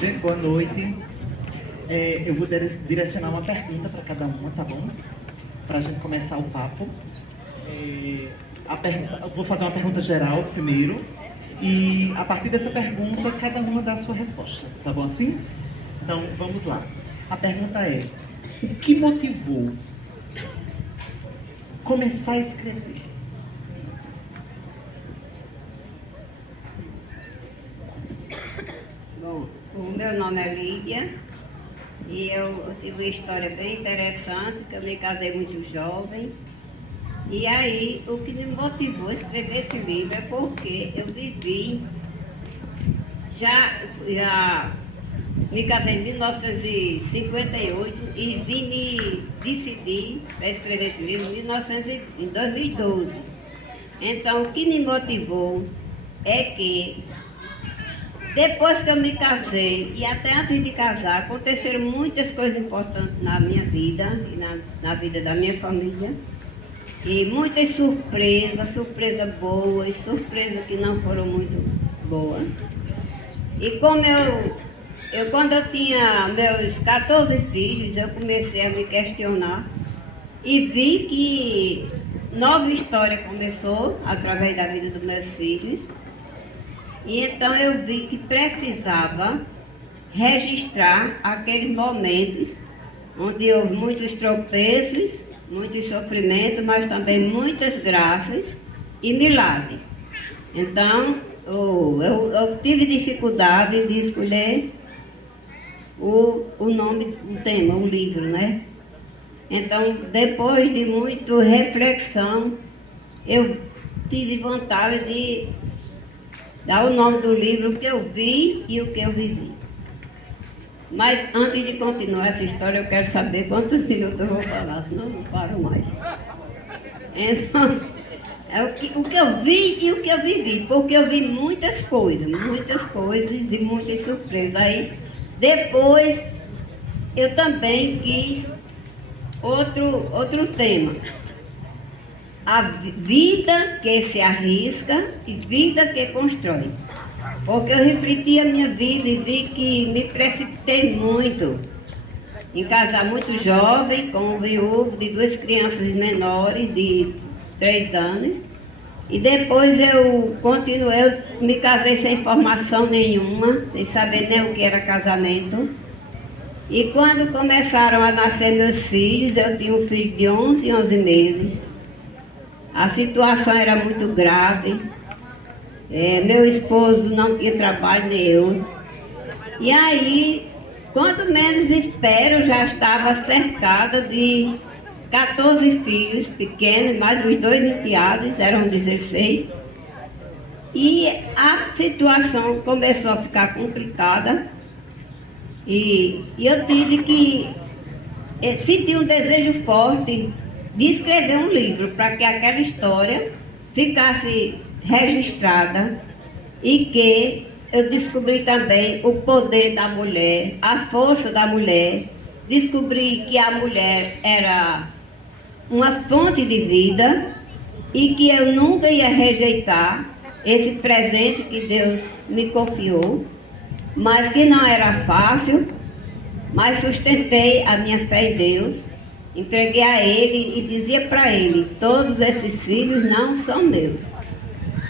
Gente, boa noite. Eu vou direcionar uma pergunta para cada uma, tá bom? Para a gente começar o papo. Eu vou fazer uma pergunta geral primeiro. E a partir dessa pergunta, cada uma dá a sua resposta. Tá bom assim? Então, vamos lá. A pergunta é: o que motivou começar a escrever? Bom, o meu nome é Lídia e eu tive uma história bem interessante, que eu me casei muito jovem. E aí, o que me motivou a escrever esse livro é porque eu vivi, já me casei em 1958 e vim me decidir para escrever esse livro em 2012. Então, o que me motivou é que depois que eu me casei e até antes de casar, aconteceram muitas coisas importantes na minha vida e na vida da minha família. E muitas surpresas boas, surpresas que não foram muito boas. E como quando eu tinha meus 14 filhos, eu comecei a me questionar e vi que nova história começou através da vida dos meus filhos. E então eu vi que precisava registrar aqueles momentos onde houve muitos tropeços, muitos sofrimentos, mas também muitas graças e milagres. Então, eu tive dificuldade de escolher o nome do tema, o livro, né? Então, depois de muita reflexão, eu tive vontade de dar o nome do livro, o que eu vi e o que eu vivi. Mas antes de continuar essa história, eu quero saber quantos minutos eu vou falar, senão eu não paro mais. Então, é o que eu vi e o que eu vivi, porque eu vi muitas coisas e muitas surpresas. Aí, depois, eu também quis outro tema. A vida que se arrisca e vida que constrói. Porque eu refleti a minha vida e vi que me precipitei muito em casar muito jovem, com um viúvo de 2 crianças menores de 3 anos. E depois eu continuei, eu me casei sem formação nenhuma, sem saber nem o que era casamento. E quando começaram a nascer meus filhos, eu tinha um filho de 11 meses. A situação era muito grave. Meu esposo não tinha trabalho, nem eu. E aí, quando menos espero, já estava cercada de 14 filhos pequenos, mais os 2 enteados, eram 16. E a situação começou a ficar complicada. E eu tive que sentir um desejo forte de escrever um livro, para que aquela história ficasse registrada e que eu descobri também o poder da mulher, a força da mulher, descobri que a mulher era uma fonte de vida e que eu nunca ia rejeitar esse presente que Deus me confiou, mas que não era fácil, mas sustentei a minha fé em Deus, entreguei a Ele e dizia para Ele: todos esses filhos não são meus.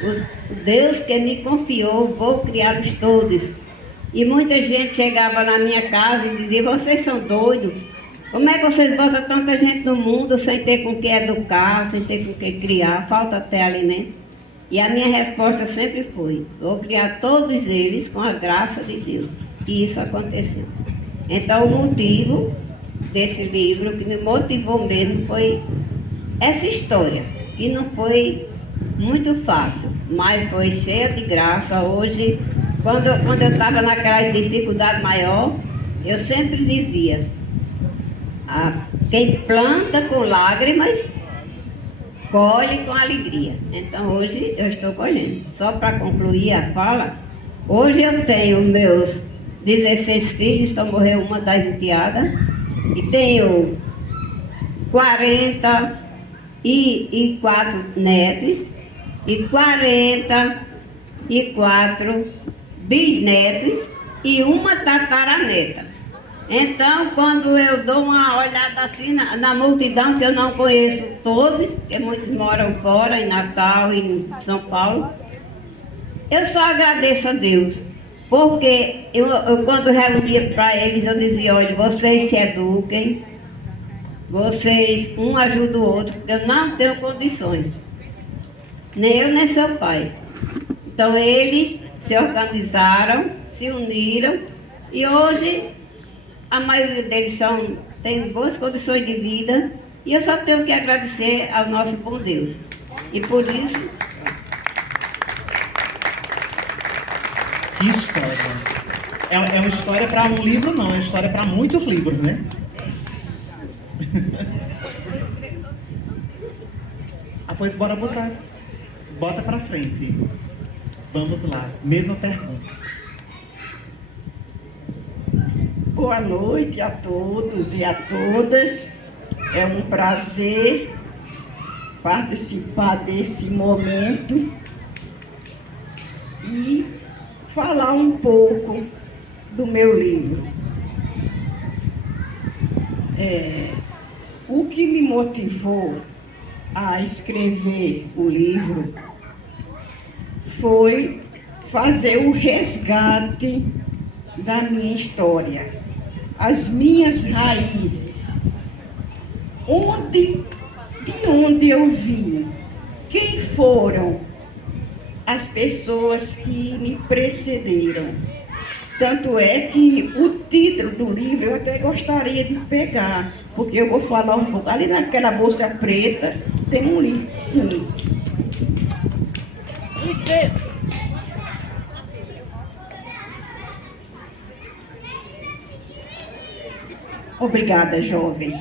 O Deus que me confiou, vou criá-los todos. E muita gente chegava na minha casa e dizia: vocês são doidos. Como é que vocês botam tanta gente no mundo sem ter com que educar, sem ter com que criar, falta até alimento? E a minha resposta sempre foi: vou criar todos eles com a graça de Deus. E isso aconteceu. Então, o motivo desse livro, que me motivou mesmo, foi essa história, que não foi muito fácil, mas foi cheia de graça. Hoje, quando eu estava naquela dificuldade maior, eu sempre dizia: quem planta com lágrimas, colhe com alegria. Então hoje eu estou colhendo. Só para concluir a fala, hoje eu tenho meus 16 filhos, então morreu uma das enteadas, e tenho 44 netos e 44 bisnetos e uma tataraneta. Então, quando eu dou uma olhada assim na multidão, que eu não conheço todos, porque muitos moram fora, em Natal e em São Paulo, eu só agradeço a Deus. Porque eu quando reunia para eles, eu dizia, olha, vocês se eduquem, vocês, um ajuda o outro, porque eu não tenho condições. Nem eu, nem seu pai. Então eles se organizaram, se uniram e hoje a maioria deles tem boas condições de vida e eu só tenho que agradecer ao nosso bom Deus. E por isso... Que história! É uma história para um livro, não, é uma história para muitos livros, né? Pois bota para frente. Vamos lá, mesma pergunta. Boa noite a todos e a todas. É um prazer participar desse momento e falar um pouco do meu livro. O que me motivou a escrever o livro foi fazer o resgate da minha história, as minhas raízes, de onde eu vim, quem foram as pessoas que me precederam. Tanto é que o título do livro eu até gostaria de pegar, porque eu vou falar um pouco. Ali naquela bolsa preta tem um livro, sim. Obrigada, jovem.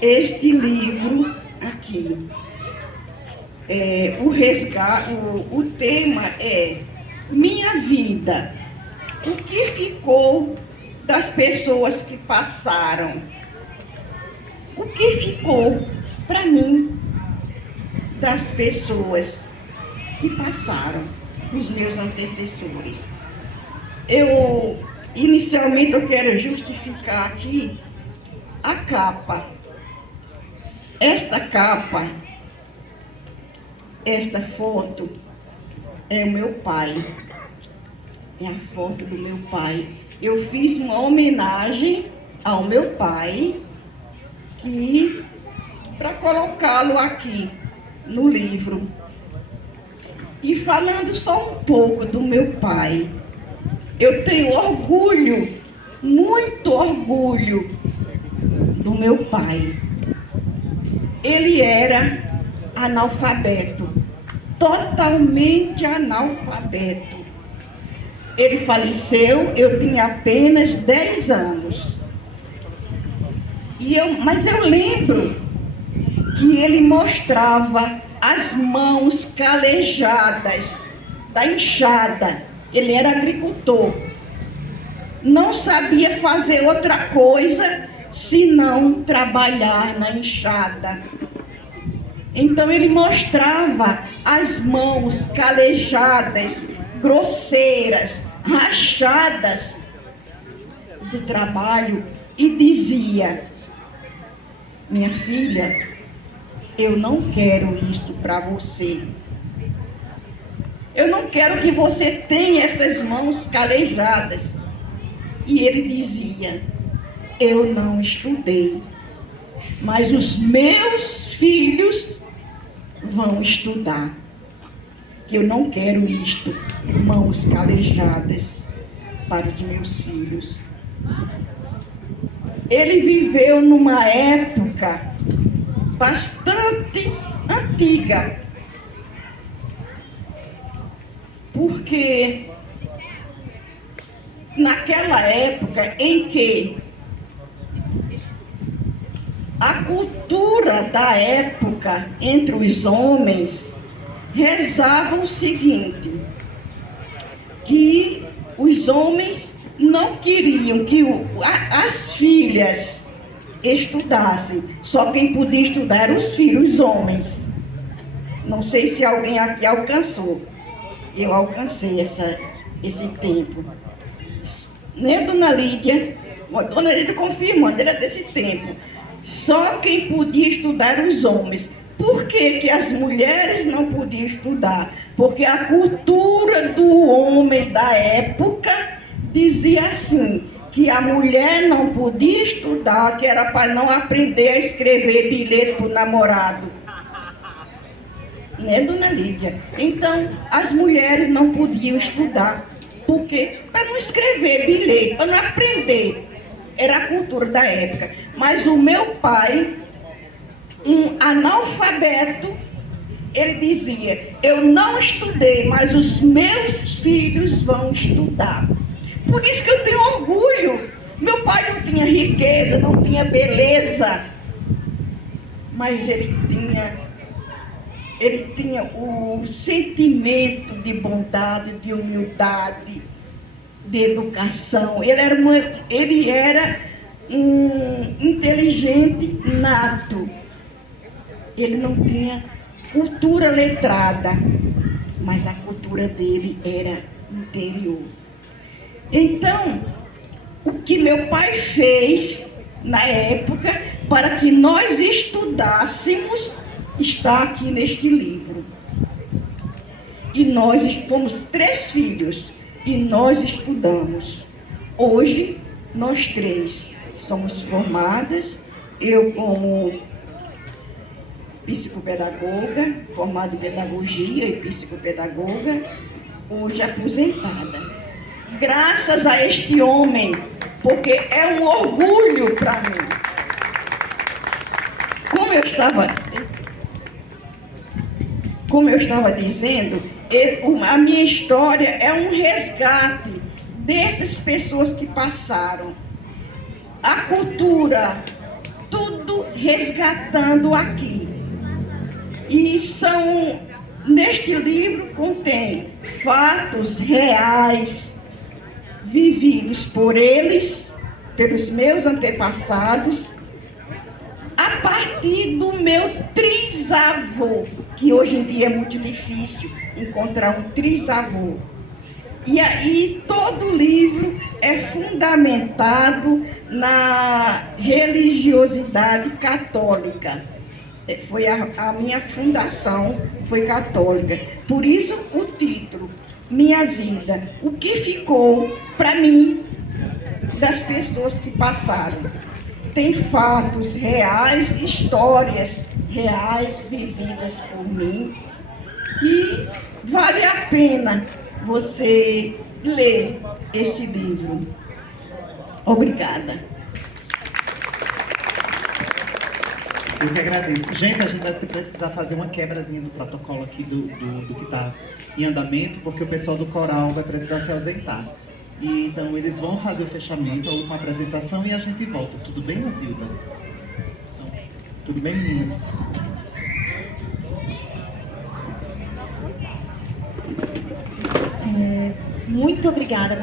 Este livro aqui, o resgate, o tema é Minha Vida. O que ficou das pessoas que passaram? O que ficou para mim das pessoas que passaram, os meus antecessores? Inicialmente eu quero justificar aqui a capa. Esta capa, esta foto é o meu pai. É a foto do meu pai. Eu fiz uma homenagem ao meu pai para colocá-lo aqui no livro. E falando só um pouco do meu pai, eu tenho orgulho, muito orgulho do meu pai. Ele era analfabeto, totalmente analfabeto. Ele faleceu, eu tinha apenas 10 anos. Mas eu lembro que ele mostrava as mãos calejadas da enxada. Ele era agricultor. Não sabia fazer outra coisa senão trabalhar na enxada. Então ele mostrava as mãos calejadas, grosseiras, rachadas do trabalho e dizia: minha filha, eu não quero isto para você. Eu não quero que você tenha essas mãos calejadas. E ele dizia: eu não estudei, mas os meus filhos vão estudar. Que eu não quero isto, mãos calejadas, para os meus filhos. Ele viveu numa época bastante antiga, porque naquela época em que a cultura da época entre os homens rezava o seguinte, que os homens não queriam que as filhas estudassem, só quem podia estudar eram os filhos, os homens. Não sei se alguém aqui alcançou. eu alcancei esse tempo. Né, Dona Lídia? Dona Lídia confirmando, era desse tempo. Só quem podia estudar eram os homens. Por que as mulheres não podiam estudar? Porque a cultura do homem da época dizia assim, que a mulher não podia estudar, que era para não aprender a escrever bilhete para o namorado. Né, Dona Lídia? Então, as mulheres não podiam estudar. Por quê? Para não escrever bilhete, para não aprender. Era a cultura da época. Mas o meu pai, um analfabeto, ele dizia, eu não estudei, mas os meus filhos vão estudar. Por isso que eu tenho orgulho. Meu pai não tinha riqueza, não tinha beleza, mas ele tinha o sentimento de bondade, de humildade, de educação. Ele era um inteligente nato. Ele não tinha cultura letrada, mas a cultura dele era interior. Então, o que meu pai fez na época para que nós estudássemos está aqui neste livro. E nós fomos 3 filhos e nós estudamos. Hoje, nós 3 somos formadas, eu como psicopedagoga, formada em pedagogia e psicopedagoga, hoje aposentada. Graças a este homem, porque é um orgulho para mim. Como eu estava dizendo, a minha história é um resgate dessas pessoas que passaram. A cultura, tudo resgatando aqui. E neste livro contém fatos reais, vividos por eles, pelos meus antepassados, a partir do meu trisavô, que hoje em dia é muito difícil encontrar um trisavô. E aí todo o livro é fundamentado na religiosidade católica. Foi a minha fundação foi católica. Por isso o título, Minha Vida, o que ficou para mim das pessoas que passaram. Tem fatos reais, histórias reais vividas por mim, e vale a pena você ler esse livro. Obrigada. Eu que agradeço. Gente, a gente vai precisar fazer uma quebrazinha do protocolo aqui do que está em andamento, porque o pessoal do coral vai precisar se ausentar. E, então eles vão fazer o fechamento, a última apresentação, e a gente volta. Tudo bem, Zilda? Então, tudo bem, meninas? Muito obrigada.